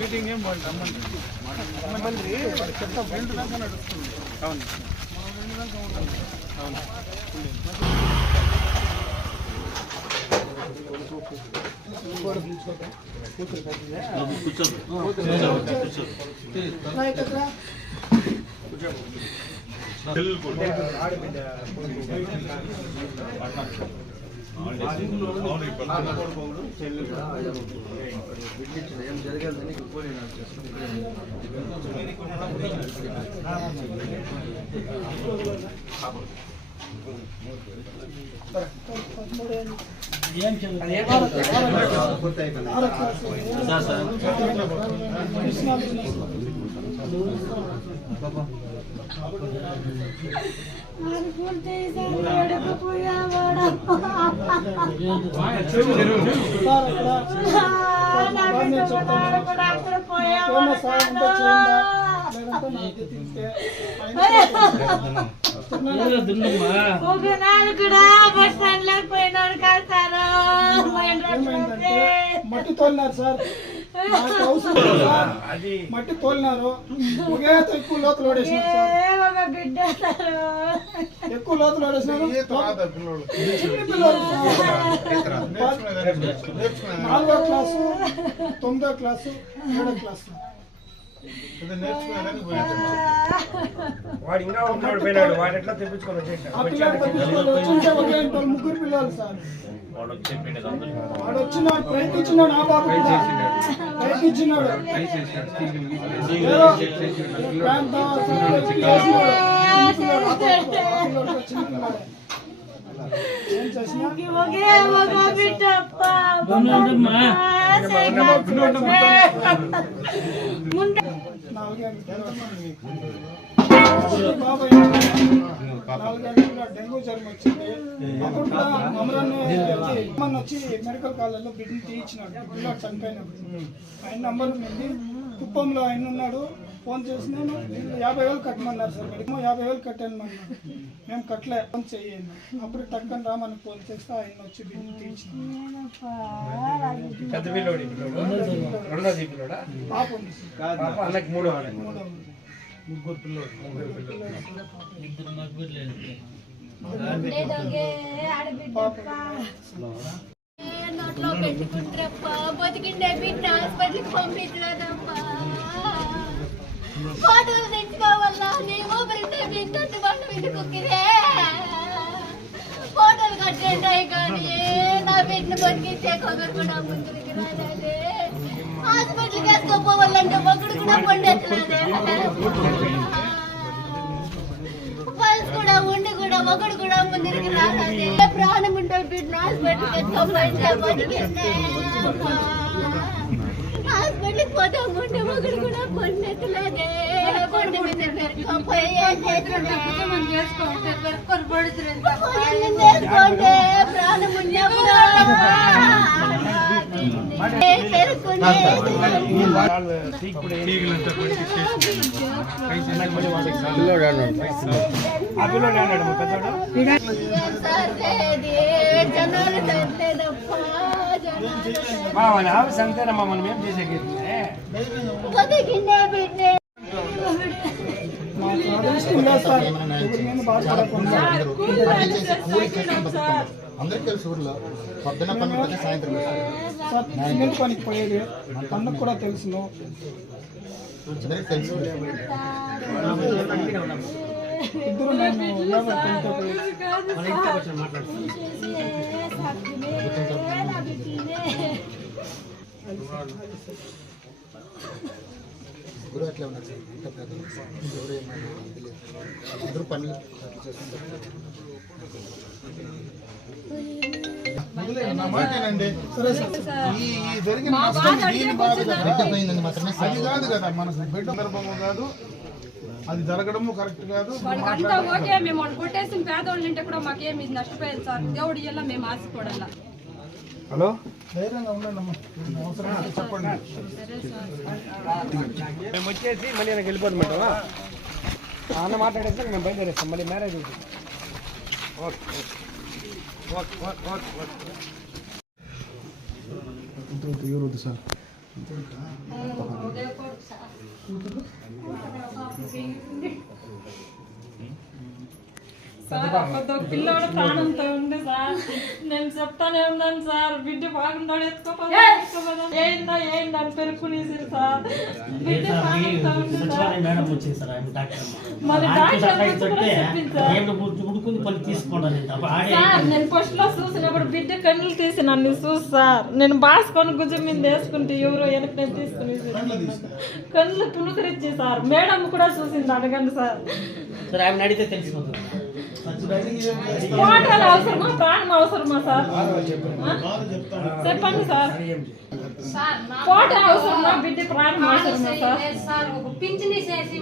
Meeting ఏం మట్టి తోలినారు sir, మట్టి తోలినారు. ఒకే ఎక్కువ లోతులు ఎక్కువ లోతులు ఓడేసినారు. 4వ క్లాసు, 9వ క్లాసు, 7వ క్లాసు వాడు ఇంకా ఉన్నాడు పోయినాడు. వాడు ఎట్లా తెప్పించుకొని ముగ్గురు పిల్లలు సార్. వాడు వచ్చినాడు, ప్రయత్నించినాడు. ఆ బాబు ప్రయత్నించినాడు. ఏం చేసినా డెంగ్యూ జ్వరం వచ్చింది. అప్పుడు అమ్మని వచ్చి మెడికల్ కాలేజ్లో బిడ్డని తీయించినాడు. పిల్లలు చనిపోయినప్పుడు ఆయన నంబర్ ఉంది. కుప్పంలో ఆయన ఉన్నాడు. ఫోన్ చేసినాను, 50,000 కట్టమన్నారు సార్. 50,000 కట్టాను అన్నారు. మేము కట్టలే, ఫోన్ చెయ్యండి. అప్పుడు టక్కని రామని ఫోన్ చేస్తే ఆయన వచ్చి బిడ్డని తీయించినాడు. పాప ఉంది సార్. ముగ్గురు పిల్లలు. నోట్లో పెట్టుకుంటారప్ప, బతికిండే బిడ్డ హాస్పిటల్కి పంపించలేదమ్మా. ఫోటోలు తెచ్చుకోవాలా, నీ ఊపిరిండే బిడ్డ వాళ్ళు వినుకుక్కిరే. ఫోటోలు కట్టేటాయి కానీ నా బిడ్డను బతికించే కొగరు కూడా ముందుకు రాలేదే. హాస్పిటల్కి వేసుకోపోవాలంటే ఒకడు కూడా పండట్లేదే. పల్స్ కూడా ఉండి కూడా ఒకడు కూడా ముందుకు రాలేదే. ప్రాణం ఉండే బిడ్డను హాస్పిటల్కి వేసుకోపోయింటే బతికిందే. హాస్పిటల్కి పోతా ఉంటే ఒకడు కూడా పండట్లేదే. కొండ మీద నేర్చుకోండి ప్రాణం ఉన్నప్పుడు సంతేనమ్మా మనం ఏం చేసేది. అందరికి తెలుసు ఊర్లో పొద్దున పని సాయంత్రం సిమెంట్ పనికి పోయేది అన్నకు కూడా తెలుసును. అందరికి తెలుసు. ఇద్దరు నేను ఊరు అట్లా ఉన్నారు సార్ ఇంత పెద్దలు ఎవరు ఏమన్నా తెలియదు అందరూ పనులు చేసుకుంటారు. నా మాట ఏనండి. ఈ జరిగిన నష్టం దీని బాధ కదా. బిడ్డ పోయిందని మాత్రమే సార్. అది కాదు కదా మన బిడ్డ సందర్భము కాదు, అది జరగడము కరెక్ట్ కాదు. వాళ్ళకంతా ఓకే, మేము వాళ్ళు కొట్టేసిన పేదోళ్ళు ఉంటే కూడా మాకేమి నష్టపోయేది సార్. దేవుడు ఇలా మేము ఆశపడాల. హలో ధైర్యంగా ఉండండి అవసరం ఉంటే చెప్పండి. మేము వచ్చేసి మళ్ళీ నాకు వెళ్ళిపోతామంటావా అన్న మాట్లాడేస్తే మేము బయలుదేరేస్తాం మళ్ళీ మ్యారేజ్ ఉంటుంది. Okay okay okay okay okay ఎవరు సార్ సార్ అప్పటితో పిల్లోడు ప్రాణంతో ఉంది సార్. నేను చెప్తానే ఉన్నాను సార్, బిడ్డ బాగుంటాడు ఎత్తుకోపోదా ఏంటో అని పెరుక్కునేసారు సార్. బిడ్డ ప్రాణంతో ఉంది సార్. మరి డాక్టర్ సార్ నేను ఫస్ట్ లో చూసినప్పుడు బిడ్డ కన్నులు తీసి నన్ను చూసి సార్, నేను బాసుకొని గుజ్జం మీద వేసుకుంటే ఎవరో వెనక నేను తీసుకుని కన్నులు పులుకరించి సార్. మేడం కూడా చూసింది, అడగండి సార్. అడిగితే తెలిసిపోతుంది. కోటలు అవసరమా, ప్రాణం అవసరమా సార్? చెప్పండి సార్. కోట అవసరమా, బిడ్డ ప్రాణం అవసరమా సార్? పింఛని చేసి